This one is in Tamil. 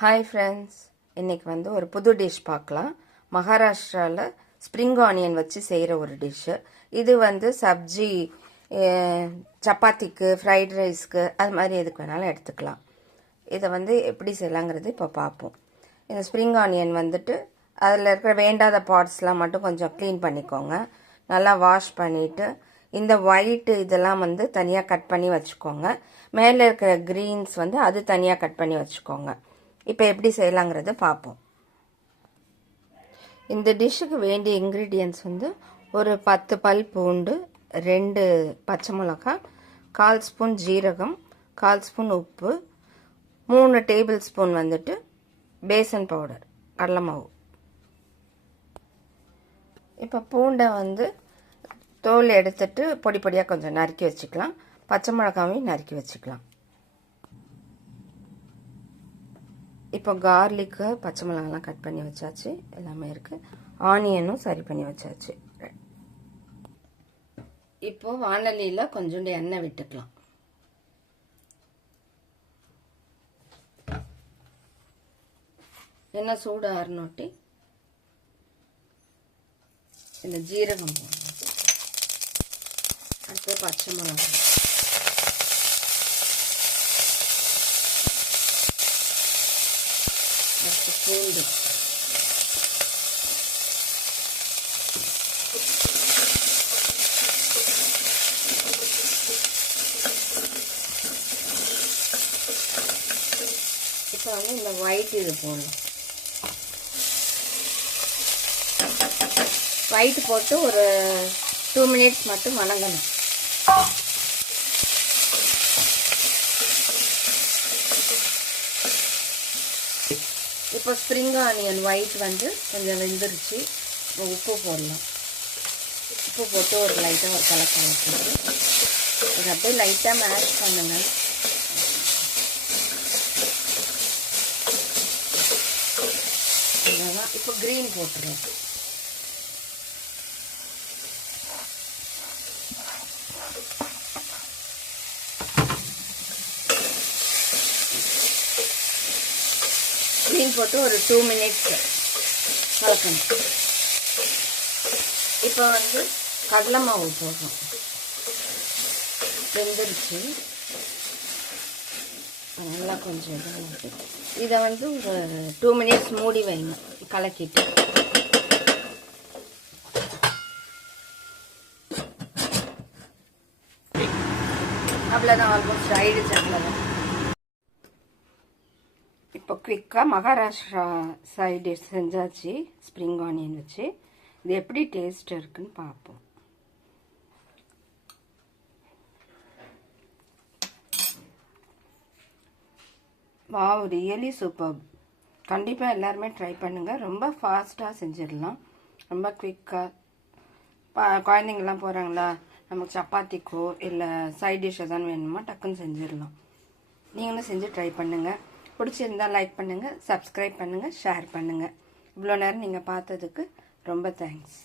ஹாய் ஃப்ரெண்ட்ஸ், இன்றைக்கி ஒரு புது டிஷ் பார்க்கலாம். மகாராஷ்டிராவில் ஸ்ப்ரிங் ஆனியன் வச்சு செய்கிற ஒரு டிஷ்ஷு. இது சப்ஜி, சப்பாத்திக்கு, ஃப்ரைட் ரைஸ்க்கு, அது மாதிரி எதுக்கு வேணாலும் எடுத்துக்கலாம். இதை எப்படி செய்யலாங்கிறது இப்போ பார்ப்போம். இந்த ஸ்ப்ரிங் ஆனியன் அதில் இருக்கிற வேண்டாத பார்ட்ஸ்லாம் மட்டும் கொஞ்சம் க்ளீன் பண்ணிக்கோங்க. நல்லா வாஷ் பண்ணிவிட்டு இந்த ஒயிட்டு இதெல்லாம் தனியாக கட் பண்ணி வச்சுக்கோங்க. மேலே இருக்கிற க்ரீன்ஸ் அது தனியாக கட் பண்ணி வச்சுக்கோங்க. இப்போ எப்படி செய்யலாங்கிறது பார்ப்போம். இந்த டிஷ்ஷுக்கு வேண்டிய இன்க்ரீடியன்ட்ஸ் ஒரு 10 பல் பூண்டு, 2 பச்சை மிளகாய், 1/4 ஸ்பூன் ஜீரகம், 1/4 ஸ்பூன் உப்பு, 3 டேபிள் ஸ்பூன் பேசன் பவுடர், கடலை மாவு. இப்போ பூண்டை தோல் எடுத்துட்டு பொடி பொடியாக கொஞ்சம் நறுக்கி வச்சுக்கலாம். பச்சை மிளகாவையும் நறுக்கி வச்சுக்கலாம். இப்போ கார்லிக்கு, பச்சை மிளகாலாம் கட் பண்ணி வச்சாச்சு, எல்லாமே இருக்குது. ஆனியனும் சரி பண்ணி வச்சாச்சு. இப்போ வானலியில் கொஞ்சோண்டு எண்ணெய் விட்டுக்கலாம். எண்ணெய் சூடு ஆறுனோட்டி இந்த ஜீரகம் போடணும். அடுத்து பச்சை மிளகாய், பூண்டு, இப்போ இந்த ஒயிட் இது போடணும். ஒயிட் போட்டு ஒரு 2 மினிட்ஸ் மட்டும் வணங்கணும். இப்போ ஸ்ப்ரிங் ஆனியன் ஒயிட் கொஞ்சம் வெந்துருச்சு. உப்பு போடலாம். உப்பு போட்டு ஒரு லைட்டாக ஒரு கலக்கி வச்சுட்டு இது அப்படியே லைட்டாக மேஷ் பண்ணுங்க. அவ்வளோதான். இப்போ க்ரீன் போட்டுருவோம். க்ரீன் போட்டு ஒரு 2 மினிட்ஸ் கலக்கணும். இப்போ கடலை மாவு போடுறோம். வெந்துருச்சு. நல்லா கொஞ்சம் இதை ஒரு 2 மினிட்ஸ் மூடி வைங்க, கலக்கிட்டு. அவ்வளோதான், ஆல்மோஸ்ட் ஆயிடுச்சு. அவ்வளோதான். இப்போ குவிக்காக மகாராஷ்டிரா சைடு செஞ்சாச்சு ஸ்ப்ரிங் ஆனியன் வச்சு. இது எப்படி டேஸ்ட் இருக்குன்னு பார்ப்போம். Wow, really super. கண்டிப்பாக எல்லாருமே ட்ரை பண்ணுங்கள். ரொம்ப ஃபாஸ்ட்டாக செஞ்சிடலாம், ரொம்ப குவிக்காக. குழந்தைங்கள்லாம் போகிறாங்களா, நமக்கு சப்பாத்திக்கோ இல்லை சைட் டிஷ் எதாவது வேணுமா டக்குன்னு செஞ்சிடலாம். நீங்களும் செஞ்சு ட்ரை பண்ணுங்கள். பிடிச்சிருந்தால் லைக் பண்ணுங்கள், சப்ஸ்கிரைப் பண்ணுங்கள், ஷேர் பண்ணுங்கள். இவ்வளோ நேரம் நீங்கள் பார்த்ததுக்கு ரொம்ப தேங்க்ஸ்.